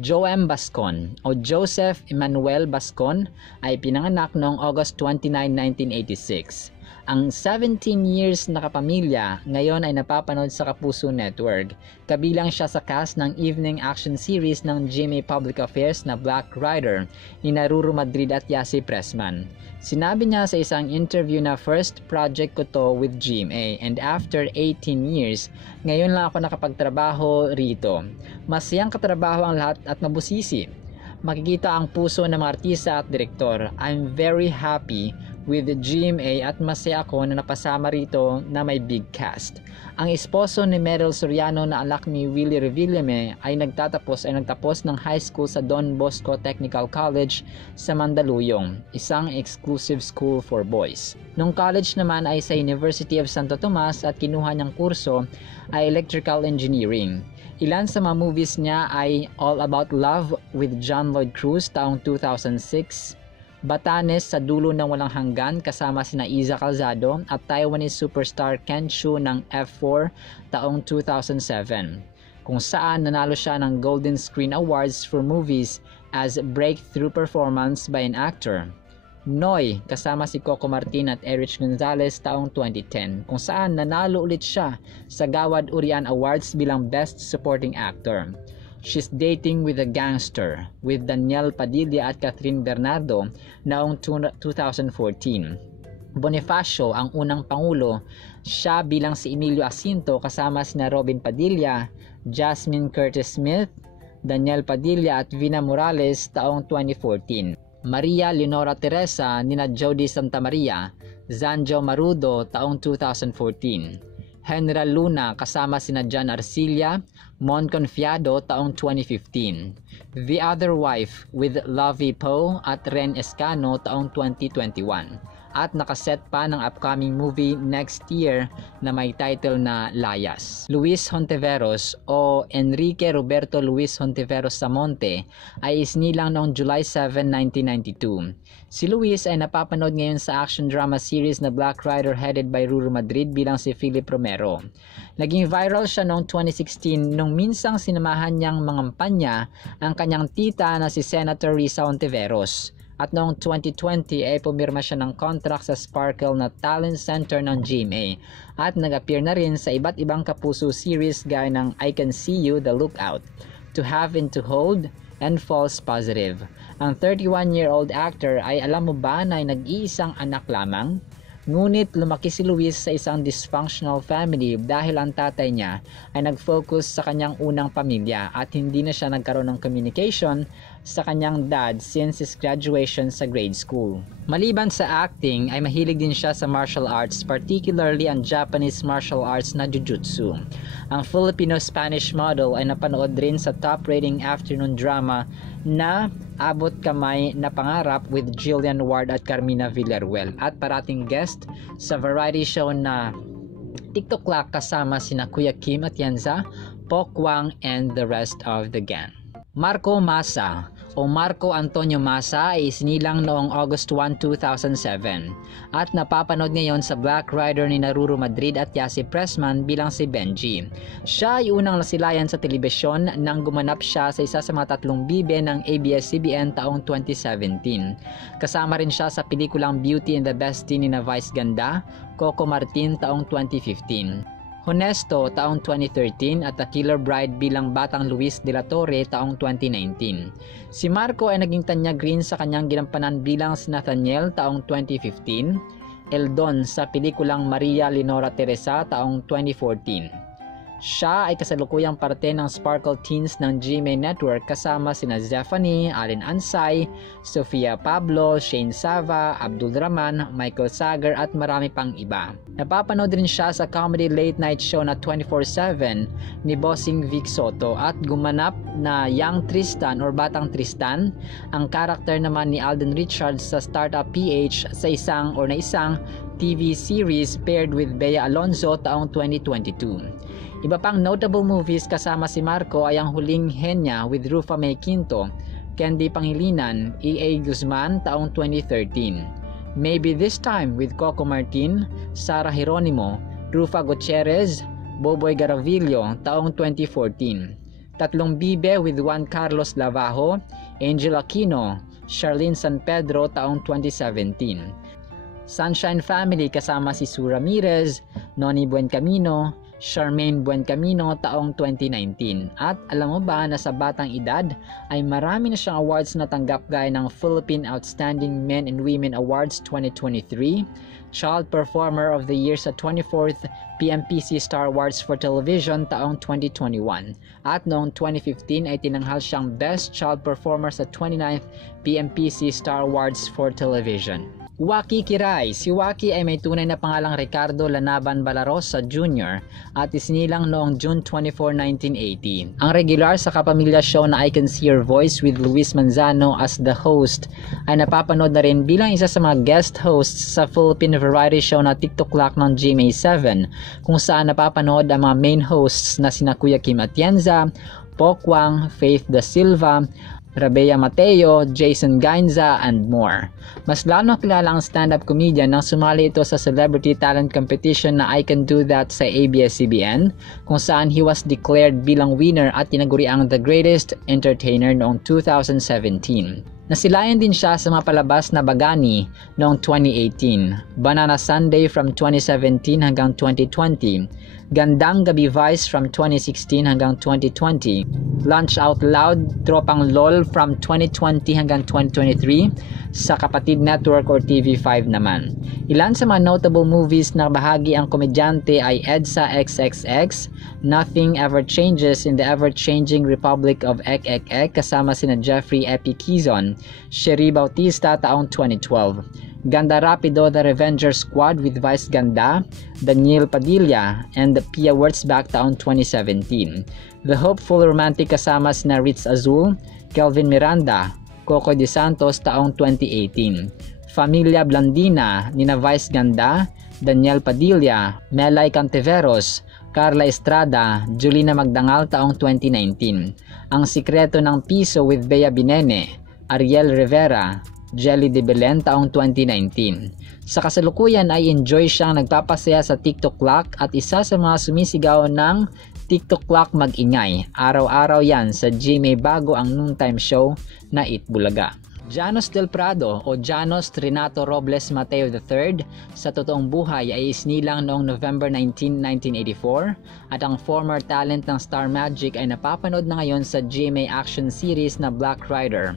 Joem Bascon o Joseph Emmanuel Bascon ay pinanganak noong August 29, 1986. Ang 17 years na kapamilya ngayon ay napapanood sa Kapuso Network. Kabilang siya sa cast ng evening action series ng GMA Public Affairs na Black Rider ni Ruru Madrid at Yasi Pressman. Sinabi niya sa isang interview na first project ko to with GMA and after 18 years, ngayon lang ako nakapagtrabaho rito. Masayang katrabaho ang lahat at mabusisi. Makikita ang puso ng mga artista at direktor. I'm very happy with the GMA at masaya ako na napasama rito na may big cast. Ang esposo ni Meryl Soriano na anak ni Willie Revillame ay nagtapos ng high school sa Don Bosco Technical College sa Mandaluyong, isang exclusive school for boys. Nung college naman ay sa University of Santo Tomas at kinuha niyang kurso ay Electrical Engineering. Ilan sa mga movies niya ay All About Love with John Lloyd Cruz taong 2006, Batanes sa Dulo ng Walang Hanggan kasama sina Iza Calzado at Taiwanese superstar Ken Chu ng F4 taong 2007, kung saan nanalo siya ng Golden Screen Awards for movies as breakthrough performance by an actor. Noy kasama si Coco Martin at Erich Gonzalez taong 2010, kung saan nanalo ulit siya sa Gawad Urian Awards bilang Best Supporting Actor. She's Dating with a Gangster with Daniel Padilla at Catherine Bernardo noong 2014. Bonifacio ang unang pangulo, siya bilang si Emilio Jacinto kasama sina Robin Padilla, Jasmine Curtis Smith, Daniel Padilla at Vina Morales taong 2014. Maria Leonora Teresa nina Jody Santa Maria, Zanjo Marudo taong 2014. General Luna kasama sina John Arcilla, Mon Confiado taong 2015. The Other Wife with Lovie Poe at Ren Escano taong 2021. At nakaset pa ng upcoming movie next year na may title na Layas. Luis Hontiveros o Enrique Roberto Luis Hontiveros Samonte ay isinilang noong July 7, 1992. Si Luis ay napapanood ngayon sa action drama series na Black Rider headed by Ruru Madrid bilang si Philip Romero. Naging viral siya noong 2016 nung minsang sinamahan niyang mangampanya ang kanyang tita na si Senator Risa Hontiveros. At noong 2020 ay pumirma siya ng contract sa Sparkle na talent center ng GMA at nag-appear na rin sa iba't ibang Kapuso series gaya ng I Can See You, The Lookout, To Have and To Hold, and False Positive. Ang 31-year-old actor ay alam mo ba na nag-iisang anak lamang? Ngunit lumaki si Luis sa isang dysfunctional family dahil ang tatay niya ay nag-focus sa kanyang unang pamilya at hindi na siya nagkaroon ng communication sa kanyang dad since his graduation sa grade school. Maliban sa acting ay mahilig din siya sa martial arts, particularly ang Japanese martial arts na Jujutsu. Ang Filipino-Spanish model ay napanood rin sa top-rating afternoon drama na Abot Kamay na Pangarap with Jillian Ward at Carmina Villarruel at parating guest sa variety show na TikTok Clock kasama sina Kuya Kim Atienza, Pokwang, and the rest of the gang. Marco Massa o Marco Antonio Massa ay isinilang noong August 1, 2007 at napapanood ngayon sa Black Rider ni Ruru Madrid at Yasi Pressman bilang si Benji. Siya ay unang nasilayan sa telebisyon nang gumanap siya sa isa sa mga tatlong bibe ng ABS-CBN taong 2017. Kasama rin siya sa pelikulang Beauty and the Bestie ni Vice Ganda, Coco Martin taong 2015. Honesto taong 2013 at The Killer Bride bilang Batang Luis de la Torre taong 2019. Si Marco ay naging tanyag rin sa kanyang ginampanan bilang si Nathaniel taong 2015, Eldon sa pelikulang Maria Leonora Teresa taong 2014. Siya ay kasalukuyang parte ng Sparkle Teens ng GMA Network kasama sina Zephanie, Alin Ansay, Sofia Pablo, Shane Sava, Abdul Rahman, Michael Sagar at marami pang iba. Napapanood rin siya sa comedy late night show na 24/7 ni Bossing Vic Soto at gumanap na Young Tristan or Batang Tristan, ang karakter naman ni Alden Richards sa Startup PH sa isang TV series paired with Bea Alonzo taong 2022. Iba pang notable movies kasama si Marco ay ang Huling Henya with Rufa May Quinto, Candy Pangilinan, E.A. Guzman taong 2013. Maybe This Time with Coco Martin, Sara Geronimo, Rufa Gutierrez, Boboy Garavillo taong 2014. Tatlong bibe with Juan Carlos Lavajo, Angel Aquino, Charlene San Pedro taong 2017. Sunshine Family kasama si Sue Ramirez, Noni Buencamino, Charmaine Buencamino taong 2019. At alam mo ba na sa batang edad ay marami na siyang awards na tanggap gaya ng Philippine Outstanding Men and Women Awards 2023, Child Performer of the Year sa 24th PMPC Star Awards for Television taong 2021. At noong 2015 ay tinanghal siyang Best Child Performer sa 29th PMPC Star Awards for Television. Waki Kiray. Si Waki ay may tunay na pangalang Ricardo Lanaban Balarosa Jr. at isinilang noong June 24, 1980. Ang regular sa kapamilya show na I Can See Your Voice with Luis Manzano as the host ay napapanood na rin bilang isa sa mga guest hosts sa Philippine variety show na TikTok Clock ng GMA7 kung saan napapanood ang mga main hosts na sina Kuya Kim Atienza, Pokwang, Faith Da Silva, Rabea Mateo, Jason Gainza, and more. Mas lalo kilala ang stand-up comedian nang sumali ito sa celebrity talent competition na I Can Do That sa ABS-CBN, kung saan he was declared bilang winner at tinaguriang the greatest entertainer noong 2017. Nasilayan din siya sa mga palabas na Bagani noong 2018, Banana Sunday from 2017 hanggang 2020, Gandang Gabi Vice from 2016 hanggang 2020, Lunch Out Loud, Tropang LOL from 2020 hanggang 2023 sa Kapatid Network or TV5 naman. Ilan sa mga notable movies na bahagi ang komedyante ay EDSA XXX, Nothing Ever Changes in the Ever-Changing Republic of Ek Ek Ek kasama sina Jeffrey Epi Quizon, Sherry Bautista taong 2012, Ganda Rapido The Revenger Squad with Vice Ganda, Daniel Padilla, and the Pia Wurtzbach taong 2017. The Hopeful Romantic kasama sina Ritz Azul, Kelvin Miranda, Coco De Santos taong 2018. Familia Blandina nina Vice Ganda, Daniel Padilla, Melay Cantiveros, Carla Estrada, Julina Magdangal taong 2019. Ang Sikreto ng Piso with Bea Binene, Ariel Rivera, Jelly de Belen taong 2019. Sa kasalukuyan ay enjoy siyang nagpapasaya sa TikTok Clock at isa sa mga sumisigaw ng TikTok Clock mag-ingay. Araw-araw yan sa GMA bago ang noontime show na Eat Bulaga. Janos Del Prado o Janos Renato Robles Mateo III sa totoong buhay ay isnilang noong November 19, 1984 at ang former talent ng Star Magic ay napapanood na ngayon sa GMA action series na Black Rider.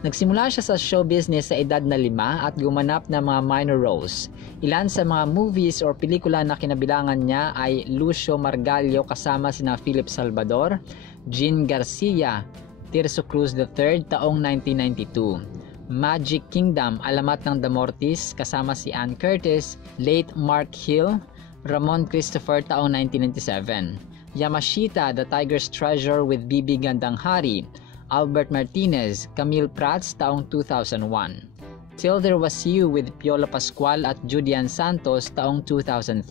Nagsimula siya sa show business sa edad na 5 at gumanap ng mga minor roles. Ilan sa mga movies or pelikula na kinabilangan niya ay Lucio Margallo kasama sina Philip Salvador, Jean Garcia, Tirso Cruz III taong 1992, Magic Kingdom, Alamat ng Damortis kasama si Ann Curtis, late Mark Hill, Ramon Christopher taong 1997, Yamashita, The Tiger's Treasure with Bibi Gandang-Hari, Albert Martinez, Camille Prats taong 2001. Till There Was You with Piolo Pascual at Judian Santos taong 2003.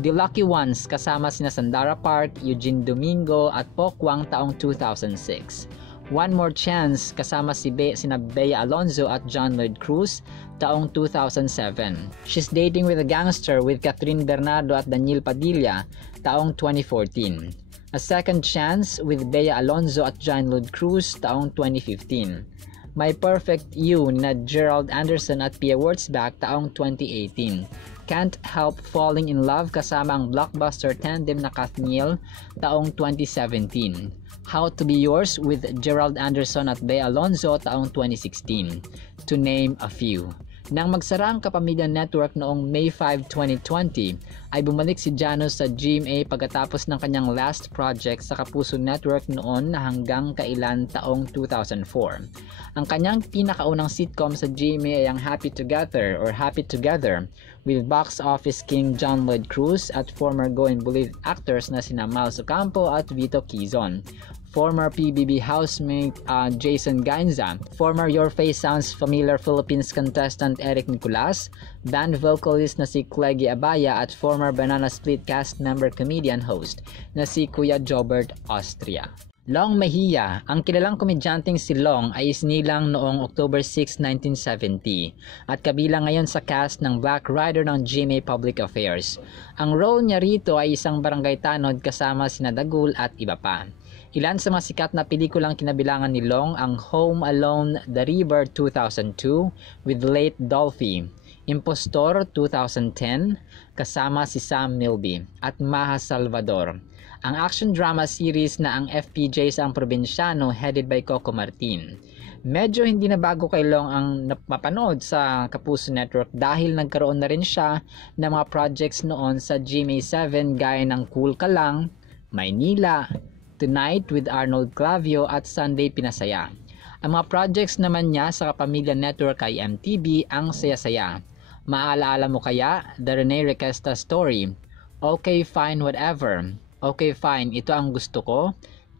The Lucky Ones kasama sina Sandara Park, Eugene Domingo at Pokwang taong 2006. One More Chance kasama sina Bea Alonzo at John Lloyd Cruz taong 2007. She's Dating with a Gangster with Catherine Bernardo at Daniel Padilla taong 2014. A Second Chance with Bea Alonzo at John Lloyd Cruz taong 2015. My Perfect You na Gerald Anderson at Pia Wurtzbach taong 2018. Can't Help Falling in Love kasama ang blockbuster tandem na Kathniel taong 2017. How to Be Yours with Gerald Anderson at Bea Alonzo taong 2016. To name a few. Nang magsara ang Kapamilya Network noong May 5, 2020, ay bumalik si Janos sa GMA pagkatapos ng kanyang last project sa Kapuso Network noon na hanggang kailan taong 2004. Ang kanyang pinakaunang sitcom sa GMA ay ang Happy Together or Happy Together with box office king John Lloyd Cruz at former Go and Believe actors na sina Miles Ocampo at Vito Quizon, former PBB housemate Jason Gainza, former Your Face Sounds Familiar Philippines contestant Eric Nicolas, band vocalist na si Cleggy Abaya at former Banana Split cast member comedian host na si Kuya Jobert Austria. Long Mejia, ang kilalang komedyanteng si Long ay isinilang noong October 6, 1970 at kabilang ngayon sa cast ng Black Rider ng GMA Public Affairs. Ang role niya rito ay isang barangay tanod kasama sina Dagul at iba pa. Ilan sa mga sikat na pelikulang kinabilangan ni Long ang Home Alone, The River 2002 with late Dolphy, Impostor 2010 kasama si Sam Milby at Maha Salvador. Ang action drama series na ang FPJs ang Probinsyano headed by Coco Martin. Medyo hindi na bago kay Long ang mapanood sa Kapuso Network dahil nagkaroon na rin siya ng mga projects noon sa GMA7 gaya ng Cool Ka Lang, Maynila, Tonight with Arnold Clavio at Sunday Pinasaya. Ang mga projects naman niya sa Kapamilya Network ay MTV ang Saya-saya. Maalaala mo kaya The Rene Requesta Story, Okay Fine Whatever, Okay Fine Ito Ang Gusto Ko,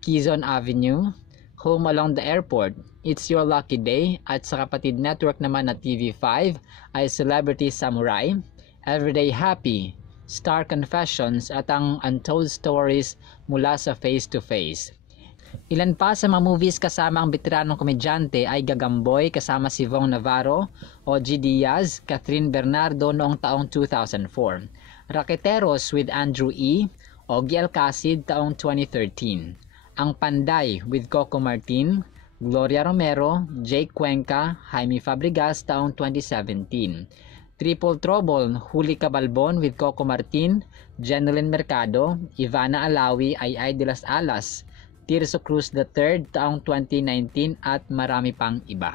Quezon Avenue, Home Along the Airport, It's Your Lucky Day, at sa kapatid network naman na TV5 ay Celebrity Samurai, Everyday Happy, Star Confessions at ang Untold Stories mula sa Face to Face. Ilan pa sa mga movies kasama ang veteranong komedyante ay Gagamboy kasama si Vong Navarro, OG Diaz, Catherine Bernardo noong taong 2004. Raketeros with Andrew E., Ogie Alcacid taong 2013. Ang Panday with Coco Martin, Gloria Romero, Jake Cuenca, Jaime Fabregas taong 2017. Triple Trouble, Huli Ka Balbon with Coco Martin, Jeneline Mercado, Ivana Alawi, Ay de las Alas, Tirso Cruz III taong 2019 at marami pang iba.